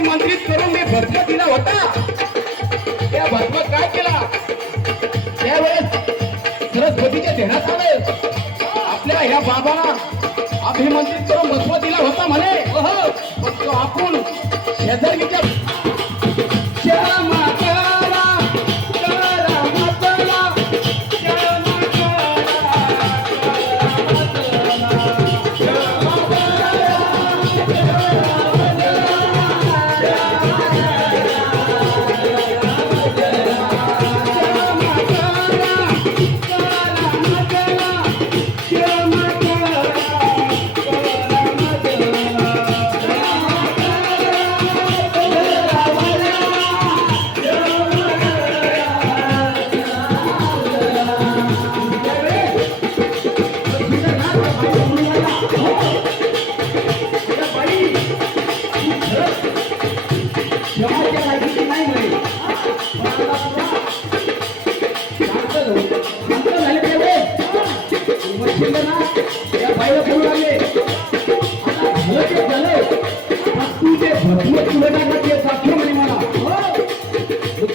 अभिमंत्रित करून मी भस्म दिला होता. त्या भस्म काय केला? त्यावेळेस सरस्वतीच्या देण्यात आले. आपल्या ह्या बाबाला अभिमंत्रित करून भस्म दिला होता म्हणे. पण तो आपण शेजारीच्या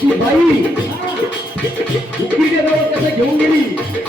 ती बाई. उकिरड्याजवळ कसं घेऊन गेली.